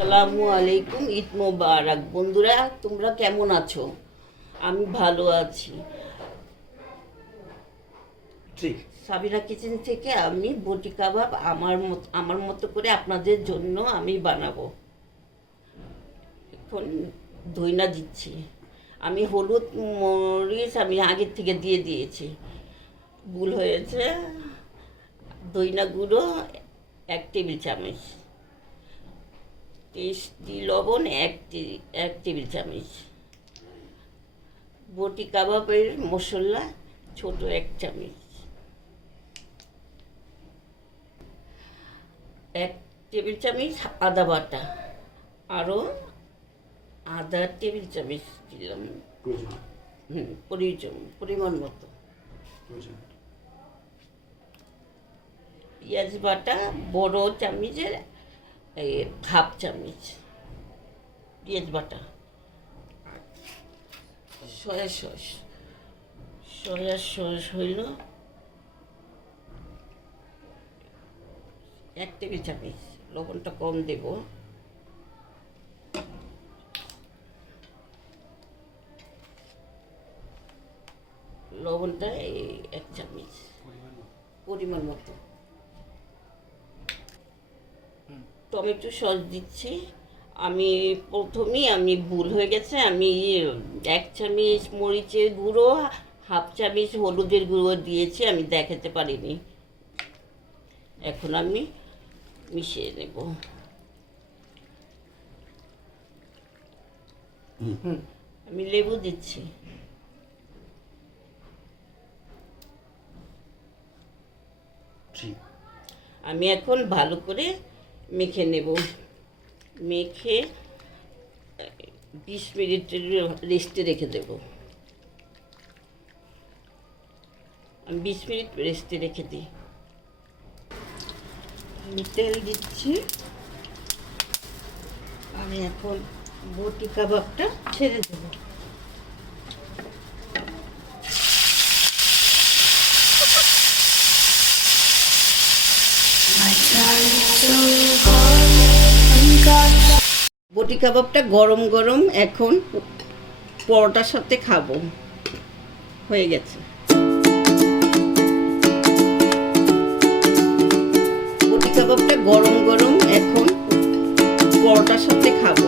সালামু আলাইকুম ঈদ মোবারক। বন্ধুরা তোমরা কেমন আছো? আমি ভালো আছি। ঠিক। সাবিনা কিচেন থেকে আমি বটি কাবাব আমার মত আমার মতো করে আপনাদের জন্য আমি বানাবো। এখন ধইনা দিচ্ছি। আমি হলুদ মরিচ আমি আগের থেকে দিয়ে দিয়েছি। ভুল হয়েছে। দইনা গুঁড়ো এক টেবিল চামচ। টেস্টি লবণ এক এক টেবিল চামচ। বটি কাবাবের মশলা ছোট এক চামচ। এক টেবিল চামচ আদা বাটা। আরও আদা টেবিল চামচ দিলাম। হুম পরিজন পরিমাণ মতো। পেঁয়াজ বাটা বড় চামচের এই হাফ চামচ পেঁয়াজ বাটা। Soya sauce. সয়া সস হইল এক টেবিল চামচ। লবণটা কম দেব। লবণটা এই এক চামচ। পরিমাণ মতো। টমেটো সস দিচ্ছি। আমি প্রথমেই আমি ভুল হয়ে গেছে। আমি এক চামচ মরিচের গুঁড়ো হাফ চামচ হলুদের গুঁড়ো দিয়েছি। আমি দেখাতে পারিনি। এখন আমি মিশিয়ে নেব। আমি লেবু দিচ্ছি। আমি এখন ভালো করে মেখে নেব। মেখে বিশ মিনিটের রেস্টে রেখে দেব। আমি বিশ মিনিট রেস্টে রেখে দিই। আমি তেল দিচ্ছি। আমি এখন বটি কাবাবটা ছেড়ে দেবো। বটি কাবাবটা গরম গরম এখন পরোটার সাথে খাব। হয়ে গেছে। রুটি কাবাবটা গরম গরম এখন পরোটার সাথে খাব।